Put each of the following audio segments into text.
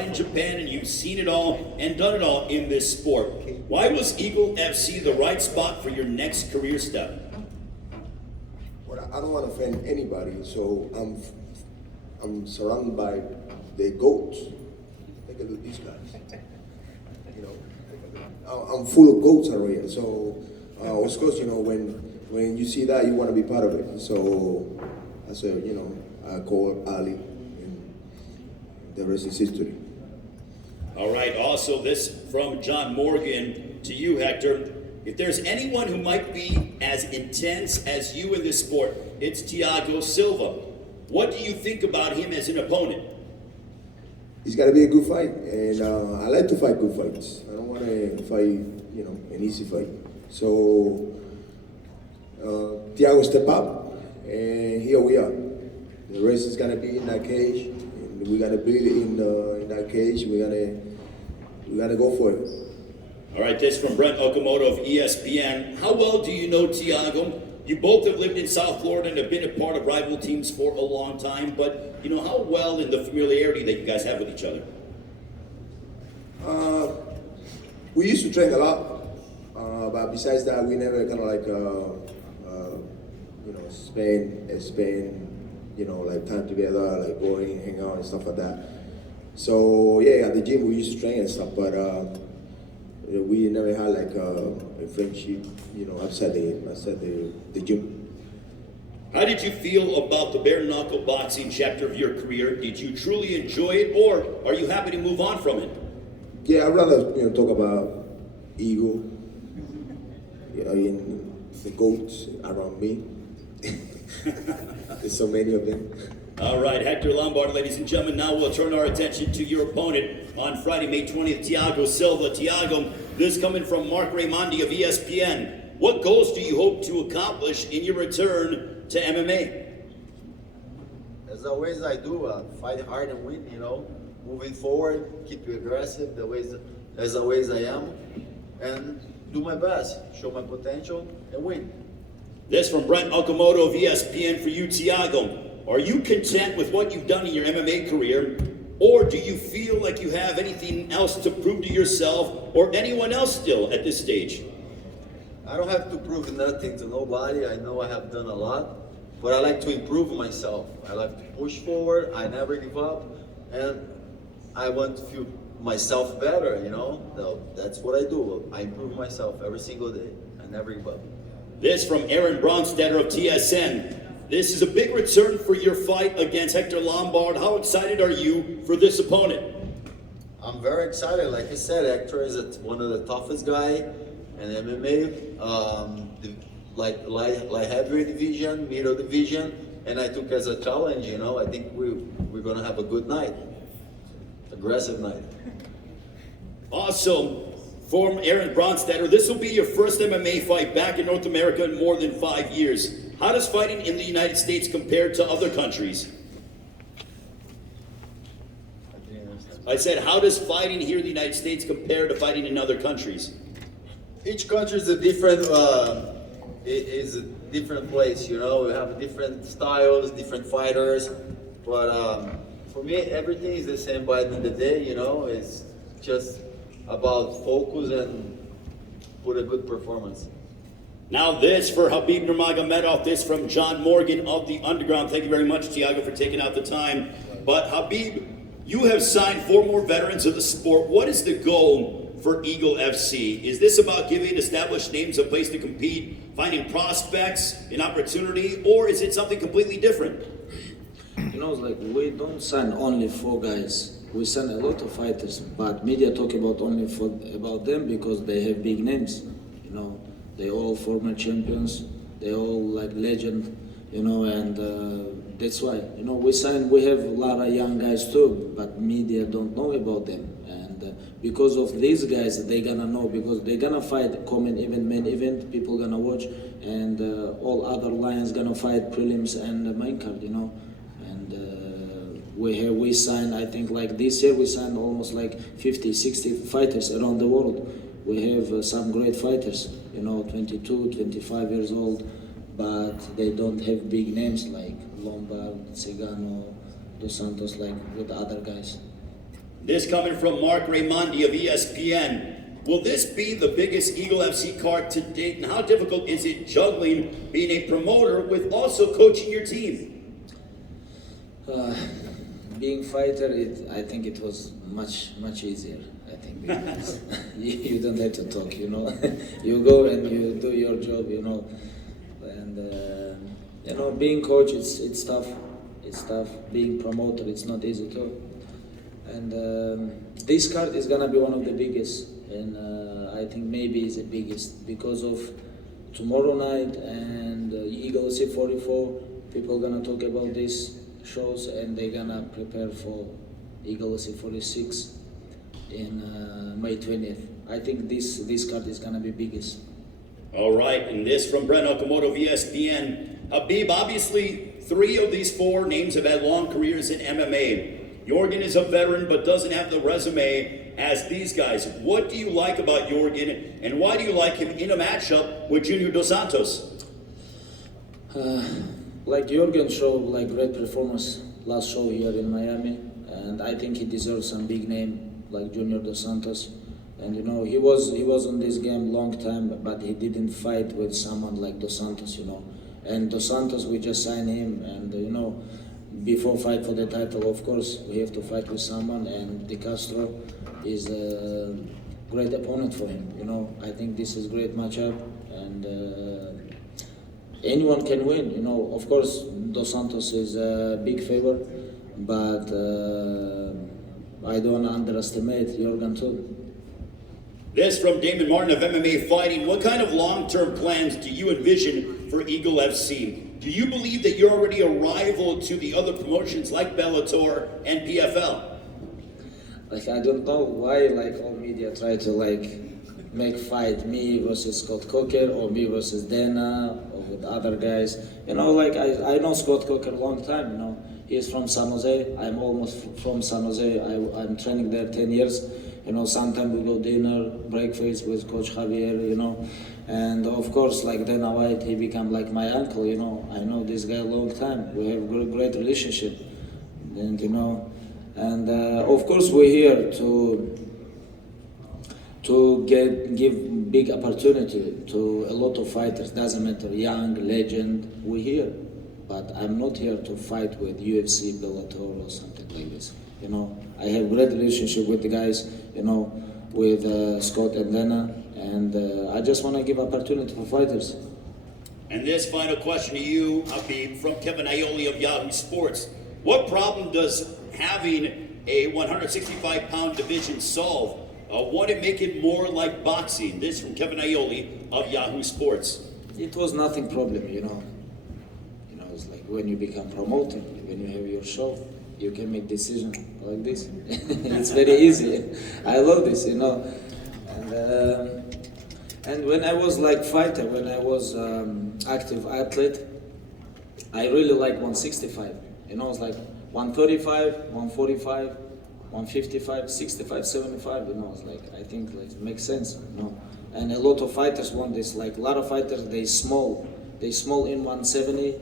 in Japan, and you've seen it all and done it all in this sport. Why was Eagle FC the right spot for your next career step? Well, I don't want to offend anybody, so I'm surrounded by the goats. Take a look at these guys. You know, I'm full of goats already. So, of course, you know, when you see that, you want to be part of it. So, I said, you know, I called Ali, and the rest is history. All right, also this from John Morgan to you, Hector. If there's anyone who might be as intense as you in this sport, it's Thiago Silva. What do you think about him as an opponent? It's got to be a good fight, and I like to fight good fights. I don't want to fight, you know, an easy fight. So, Thiago step up, and here we are. The rest is gonna be in that cage, and we gotta build it in that cage. We gotta go for it. All right, this from Brent Okamoto of ESPN. How well do you know Thiago? You both have lived in South Florida and have been a part of rival teams for a long time, but you know, how well in the familiarity that you guys have with each other? We used to train a lot, but besides that, we never kind of like, you know, spend, you know, like time together, like going, hang out and stuff like that. So yeah, at the gym we used to train and stuff, but we never had like a friendship, you know, outside the gym. How did you feel about the bare knuckle boxing chapter of your career? Did you truly enjoy it, or are you happy to move on from it? Yeah, I'd rather, you know, talk about ego, you know, in the goats around me. There's so many of them. All right, Hector Lombard, ladies and gentlemen. Now we'll turn our attention to your opponent on Friday, May 20th, Thiago Silva. Thiago, this coming from Mark Raimondi of ESPN. What goals do you hope to accomplish in your return to MMA? As always, I do fight hard and win. You know, moving forward, keep aggressive. As always, I am, and do my best, show my potential, and win. This from Brent Okamoto of ESPN for you, Thiago. Are you content with what you've done in your MMA career, or do you feel like you have anything else to prove to yourself or anyone else still at this stage? I don't have to prove nothing to nobody. I know I have done a lot, but I like to improve myself. I like to push forward. I never give up, and I want to feel myself better, you know? So that's what I do. I improve myself every single day. I never give up. This from Aaron Bronstetter of TSN. This is a big return for your fight against Hector Lombard. How excited are you for this opponent? I'm very excited. Like I said, Hector is one of the toughest guy in MMA. Light heavyweight division, middle division, and I took as a challenge. You know, I think we're gonna have a good night, aggressive night. Awesome. From Aaron Bronstetter, this will be your first MMA fight back in North America in more than 5 years. How does fighting in the United States compare to other countries? I said, how does fighting here in the United States compare to fighting in other countries? Each country is a different place, you know. We have different styles, different fighters, but for me, everything is the same. By the end of the day, you know, it's just about focus and put a good performance. Now this for Khabib Nurmagomedov, this from John Morgan of the Underground. Thank you very much, Thiago, for taking out the time. But Khabib, you have signed 4 more veterans of the sport. What is the goal for Eagle FC? Is this about giving established names a place to compete, finding prospects, an opportunity, or is it something completely different? You know, like we don't sign only 4 guys. We sign a lot of fighters, but media talk about only about them because they have big names. You know, they all former champions. They all like legend. You know, and that's why, you know, we have a lot of young guys too, but media don't know about them. And because of these guys, they gonna know, because they gonna fight common event, main event, people gonna watch, and all other lions gonna fight prelims and main card, you know. And we signed, I think like this year we signed almost like 50, 60 fighters around the world. We have some great fighters, you know, 22, 25 years old, but they don't have big names like Lombard, Cigano, Dos Santos, like with the other guys. This coming from Mark Raimondi of ESPN. Will this be the biggest Eagle FC card to date, and how difficult is it juggling being a promoter with also coaching your team? Being fighter, I think it was much easier. I think because you don't have to talk, you know. You go and you do your job, you know. And you know, being coach, it's tough. It's tough. Being promoter, it's not easy too. And this card is gonna be one of the biggest, and I think maybe it's the biggest because of tomorrow night and Eagle C44. People gonna talk about these shows, and they're gonna prepare for Eagle C46 in May 20th. I think this card is gonna be biggest. All right, and this from Brent Okamoto of ESPN. Khabib, obviously 3 of these 4 names have had long careers in MMA. Jorgen is a veteran but doesn't have the resume as these guys. What do you like about Jorgen, and why do you like him in a matchup with Junior Dos Santos? Like Jorgen showed like great performance last show here in Miami, and I think he deserves some big name like Junior Dos Santos. And you know, he was on this game long time, but he didn't fight with someone like Dos Santos, you know. And Dos Santos, we just signed him, and you know, before fight for the title, of course, we have to fight with someone, and De Castro is a great opponent for him. You know, I think this is a great matchup, and anyone can win. You know, of course, Dos Santos is a big favorite, but I don't underestimate Jorgen too. This from Damon Martin of MMA Fighting. What kind of long-term plans do you envision for Eagle FC? Do you believe that you're already a rival to the other promotions like Bellator and PFL? Like, I don't know why like all media try to like make fight me versus Scott Coker or me versus Dana or with other guys. You know, like I know Scott Coker a long time, you know. He's from San Jose. I'm almost from San Jose. I'm training there 10 years. You know, sometimes we go dinner, breakfast with Coach Javier, you know. And of course, like Dana White, he became like my uncle, you know. I know this guy a long time. We have a great relationship. And, you know, and of course we're here to give big opportunity to a lot of fighters. Doesn't matter, young, legend, we're here. But I'm not here to fight with UFC, Bellator or something like this. You know, I have great relationship with the guys, you know, with Scott and Dana, and I just want to give opportunity for fighters. And this final question to you, Khabib, from Kevin Aioli of Yahoo Sports. What problem does having a 165-pound division solve? Would it make it more like boxing? This from Kevin Aioli of Yahoo Sports. It was nothing problem, you know. You know, it's like when you become promoter, when you have your show, you can make decisions like this. It's very easy. I love this, you know. And when I was like fighter, when I was active athlete, I really like 165. You know, it's like 135, 145, 155, 65, 75. You know, it's like I think like it makes sense. You know, and a lot of fighters want this. Like a lot of fighters, they small in 170,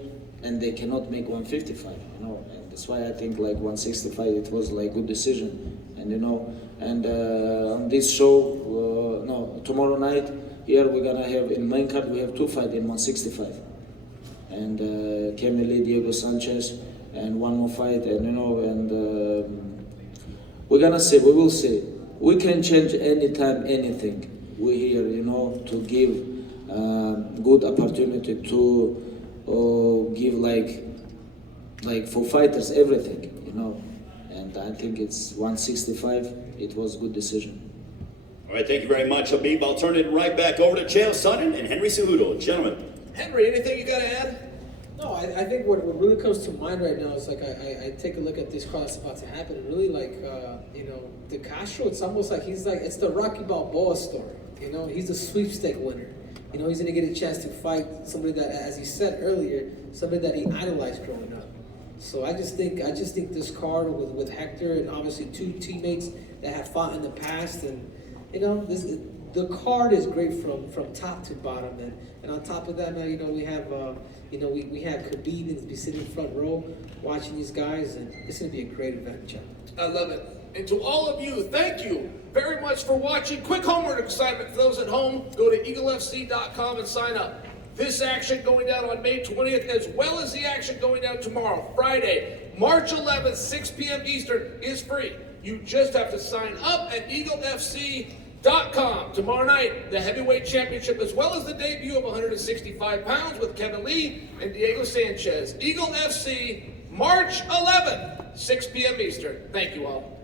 and they cannot make 155. You know. That's why I think like 165 it was like good decision, and you know, and on this show, no, tomorrow night here we're gonna have in main card we have 2 fights in 165, and Kemily, Diego Sanchez, and one more fight, and you know, and we're gonna see, we will see. We can change anytime anything. We're here, you know, to give good opportunity to give like for fighters everything, you know, and I think it's 165. It was a good decision. All right, thank you very much, Khabib. I'll turn it right back over to Chael Sonnen and Henry Cejudo. Gentlemen. Henry, anything you got to add? No, I think what really comes to mind right now is like I take a look at this crowd that's about to happen, and really like you know, De Castro. It's almost like it's the Rocky Balboa story. You know, he's a sweepstake winner. You know, he's gonna get a chance to fight somebody that, as he said earlier, somebody that he idolized growing up. So I just think this card with Hector and obviously 2 teammates that have fought in the past, and you know, the card is great from top to bottom, and on top of that, now you know we have we have Khabib and be sitting front row watching these guys, and it's gonna be a great event, John. I love it. And to all of you, thank you very much for watching. Quick homework assignment for those at home. Go to eaglefc.com and sign up. This action going down on May 20th, as well as the action going down tomorrow, Friday, March 11th, 6 p.m. Eastern, is free. You just have to sign up at eaglefc.com. Tomorrow night, the heavyweight championship, as well as the debut of 165 pounds with Kevin Lee and Diego Sanchez. Eagle FC, March 11th, 6 p.m. Eastern. Thank you all.